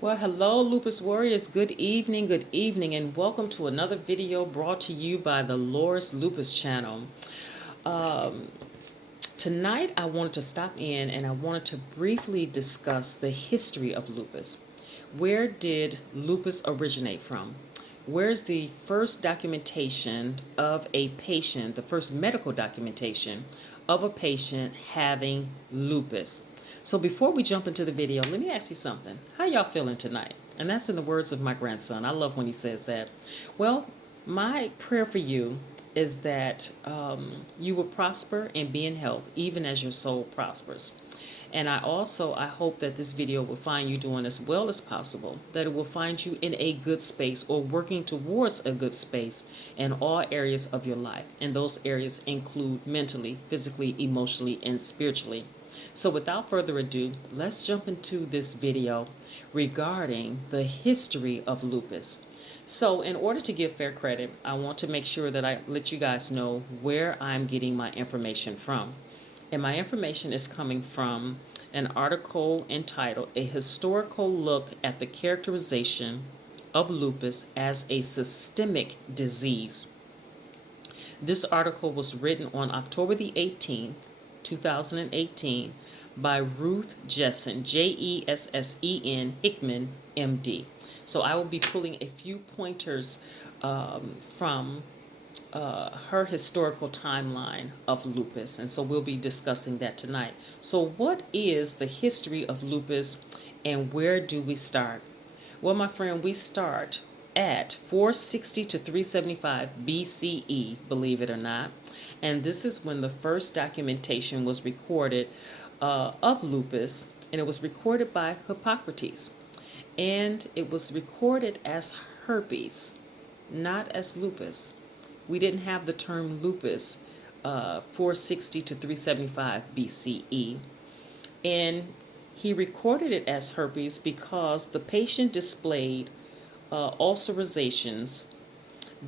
Well, hello, Lupus Warriors. Good evening, and welcome to another video brought to you by the Loris Lupus channel. Um, Tonight, I wanted to stop in and I wanted to briefly discuss the history of lupus. Where did lupus originate from? Where's the first documentation of a patient, the first medical documentation of a patient having lupus? So before we jump into the video, let me ask you something. How y'all feeling tonight? And that's in the words of my grandson. I love when he says that. Well, my prayer for you is that you will prosper and be in health, even as your soul prospers. And I hope that this video will find you doing as well as possible, that it will find you in a good space or working towards a good space in all areas of your life. And those areas include mentally, physically, emotionally, and spiritually. So without further ado, let's jump into this video regarding the history of lupus. So in order to give fair credit, I want to make sure that I let you guys know where I'm getting my information from. And my information is coming from an article entitled A Historical Look at the Characterization of Lupus as a Systemic Disease. This article was written on October the 18th, 2018 by Ruth Jessen, Jessen, Hickman, MD. So I will be pulling a few pointers from her historical timeline of lupus, and so we'll be discussing that tonight. So what is the history of lupus and where do we start? Well, my friend, we start at 460 to 375 BCE, believe it or not. And this is when the first documentation was recorded of lupus, and it was recorded by Hippocrates. And it was recorded as herpes, not as lupus. We didn't have the term lupus 460 to 375 BCE. And he recorded it as herpes because the patient displayed ulcerations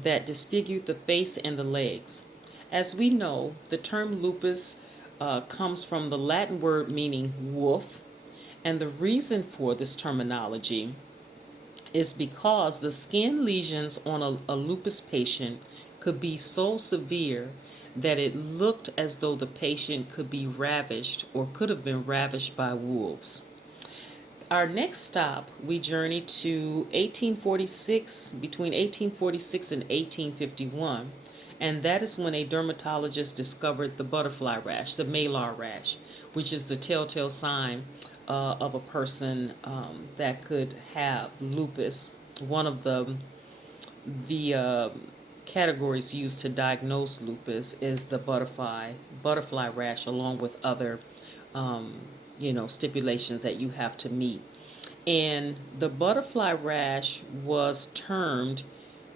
that disfigured the face and the legs. As we know, the term lupus comes from the Latin word meaning wolf, and the reason for this terminology is because the skin lesions on a lupus patient could be so severe that it looked as though the patient could be ravished or could have been ravished by wolves. Our next stop, we journey to 1846, between 1846 and 1851, and that is when a dermatologist discovered the butterfly rash, the malar rash, which is the telltale sign of a person that could have lupus. One of the categories used to diagnose lupus is the butterfly rash, along with other stipulations that you have to meet. And the butterfly rash was termed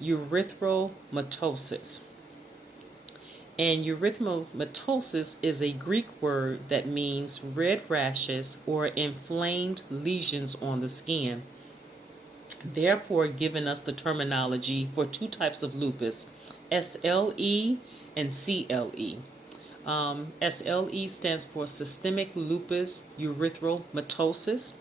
erythematosus. And erythematosus is a Greek word that means red rashes or inflamed lesions on the skin, therefore giving us the terminology for two types of lupus, SLE and CLE. SLE stands for systemic lupus erythematosus,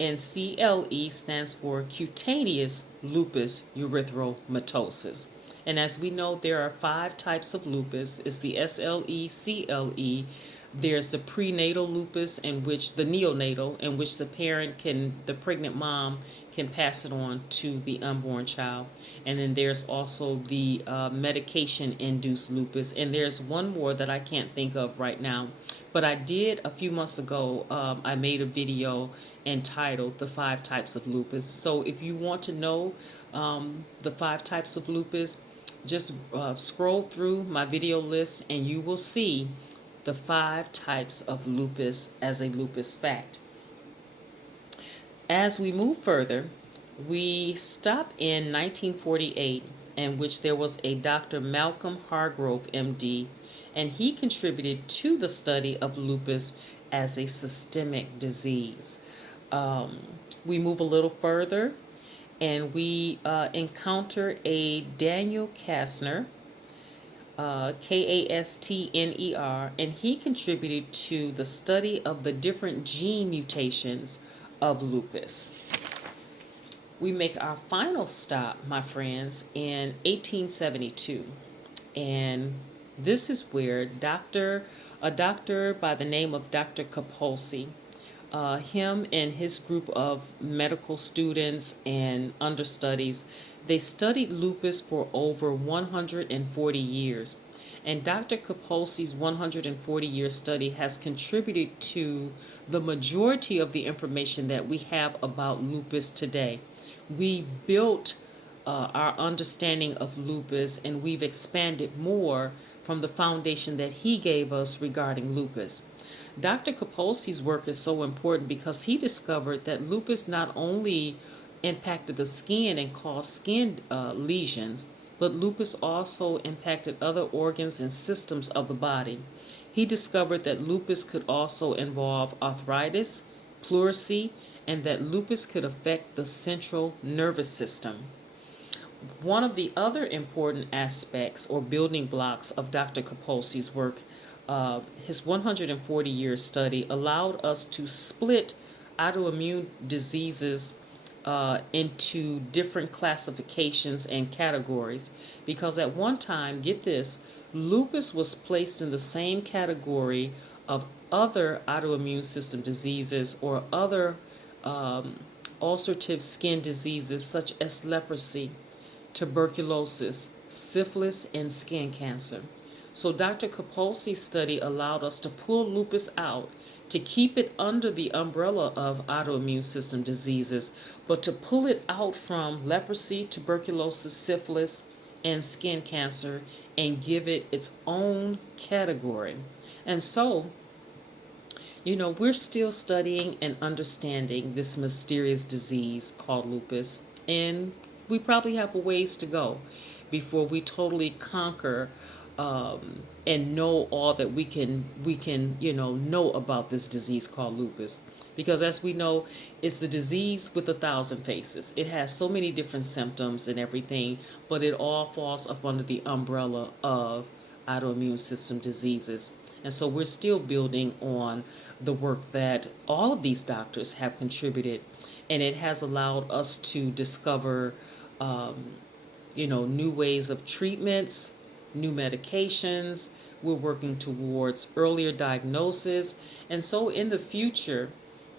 and CLE stands for cutaneous lupus erythematosus. And as we know, there are 5 types of lupus. It's the SLE, CLE. There's the prenatal lupus, in which the neonatal, in which the pregnant mom can pass it on to the unborn child. And then there's also the medication-induced lupus. And there's one more that I can't think of right now. But I did a few months ago, I made a video entitled The 5 Types of Lupus. So if you want to know the 5 types of lupus, just scroll through my video list and you will see the 5 types of lupus as a lupus fact. As we move further, we stop in 1948, in which there was a Dr. Malcolm Hargrove, MD, and he contributed to the study of lupus as a systemic disease. We move a little further and we encounter a Daniel Kastner, Kastner, and he contributed to the study of the different gene mutations of lupus. We make our final stop, my friends, in 1872. And this is where a doctor by the name of Dr. Capulsi, him and his group of medical students and understudies, they studied lupus for over 140 years. And Dr. Capulsi's 140-year study has contributed to the majority of the information that we have about lupus today. We built our understanding of lupus, and we've expanded more from the foundation that he gave us regarding lupus. Dr. Capulsi's work is so important because he discovered that lupus not only impacted the skin and caused skin lesions, but lupus also impacted other organs and systems of the body. He discovered that lupus could also involve arthritis, pleurisy, and that lupus could affect the central nervous system. One of the other important aspects or building blocks of Dr. Capulsi's work, his 140-year study, allowed us to split autoimmune diseases into different classifications and categories, because at one time, get this, lupus was placed in the same category of other autoimmune system diseases or other ulcerative skin diseases such as leprosy, tuberculosis, syphilis, and skin cancer. So Dr. Capulsi's study allowed us to pull lupus out, to keep it under the umbrella of autoimmune system diseases, but to pull it out from leprosy, tuberculosis, syphilis, and skin cancer and give it its own category. And so, we're still studying and understanding this mysterious disease called lupus, and we probably have a ways to go before we totally conquer and know all that we can know about this disease called lupus. Because as we know, it's the disease with 1,000 faces. It has so many different symptoms and everything, but it all falls up under the umbrella of autoimmune system diseases. And so we're still building on the work that all of these doctors have contributed, and it has allowed us to discover, new ways of treatments, new medications. We're working towards earlier diagnosis. And so in the future,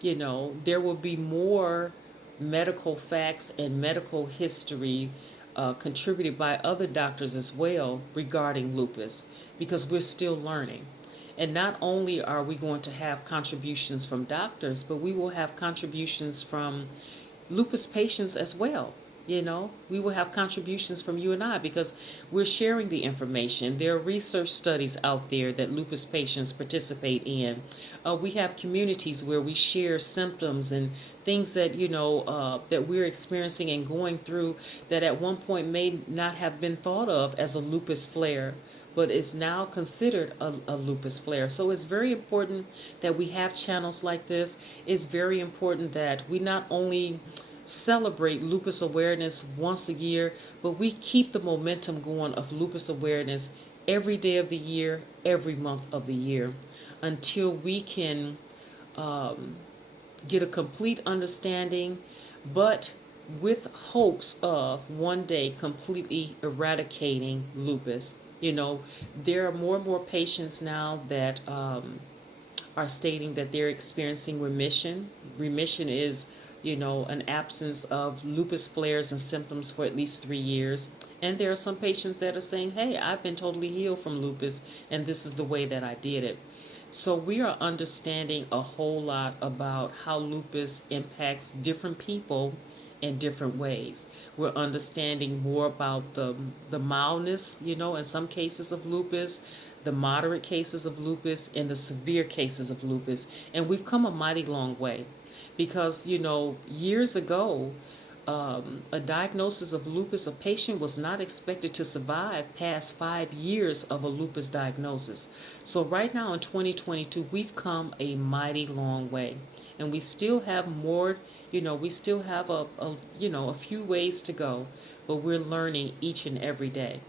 there will be more medical facts and medical history contributed by other doctors as well regarding lupus, because we're still learning. And not only are we going to have contributions from doctors, but we will have contributions from lupus patients as well. We will have contributions from you and I, because we're sharing the information. There are research studies out there that lupus patients participate in. We have communities where we share symptoms and things that, that we're experiencing and going through that at one point may not have been thought of as a lupus flare, but is now considered a lupus flare. So it's very important that we have channels like this. It's very important that we not only celebrate lupus awareness once a year, but we keep the momentum going of lupus awareness every day of the year, every month of the year, until we can get a complete understanding, but with hopes of one day completely eradicating lupus. There are more and more patients now that are stating that they're experiencing remission. Remission is, an absence of lupus flares and symptoms for at least 3 years. And there are some patients that are saying, hey, I've been totally healed from lupus, and this is the way that I did it. So we are understanding a whole lot about how lupus impacts different people in different ways. We're understanding more about the mildness, in some cases of lupus, the moderate cases of lupus, and the severe cases of lupus. And we've come a mighty long way, because, years ago, a diagnosis of lupus, a patient was not expected to survive past 5 years of a lupus diagnosis. So right now in 2022, we've come a mighty long way. And we still have more, we still have a few ways to go, but we're learning each and every day.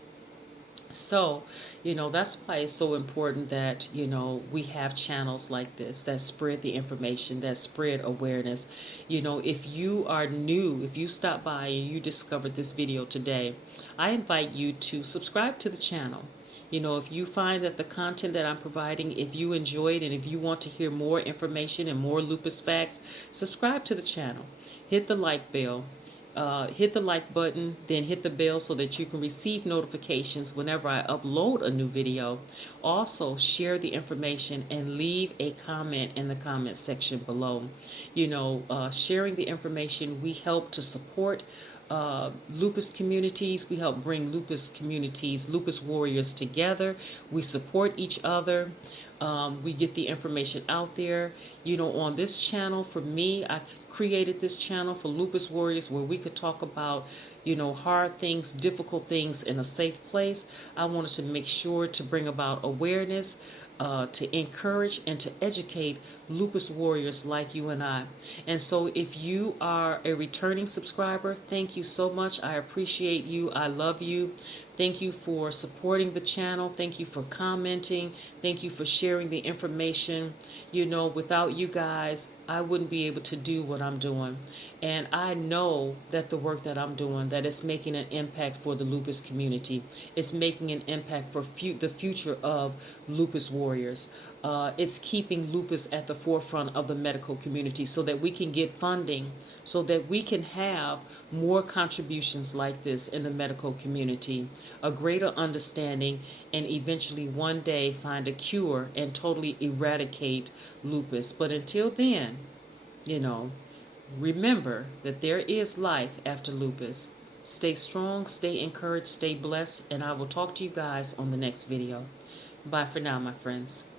So, that's why it's so important that, we have channels like this that spread the information, that spread awareness. If you are new, if you stop by and you discovered this video today, I invite you to subscribe to the channel. If you find that the content that I'm providing, if you enjoy it and if you want to hear more information and more lupus facts, subscribe to the channel. Hit the like bell. Hit the like button, then hit the bell so that you can receive notifications whenever I upload a new video. Also, share the information and leave a comment in the comment section below. Sharing the information, we help to support lupus communities. We help bring lupus communities, lupus warriors together. We support each other. We get the information out there. On this channel, for me, I created this channel for Lupus Warriors where we could talk about, hard things, difficult things in a safe place. I wanted to make sure to bring about awareness, to encourage and to educate lupus warriors like you and I. And so if you are a returning subscriber, thank you so much. I appreciate you. I love you. Thank you for supporting the channel. Thank you for commenting. Thank you for sharing the information. Without you guys, I wouldn't be able to do what I'm doing. And I know that the work that I'm doing, that it's making an impact for the lupus community. It's making an impact for the future of lupus warriors. It's keeping lupus at the forefront of the medical community so that we can get funding, so that we can have more contributions like this in the medical community, a greater understanding, and eventually one day find a cure and totally eradicate lupus. But until then, you know, remember that there is life after lupus. Stay strong, stay encouraged, stay blessed, and I will talk to you guys on the next video. Bye for now, my friends.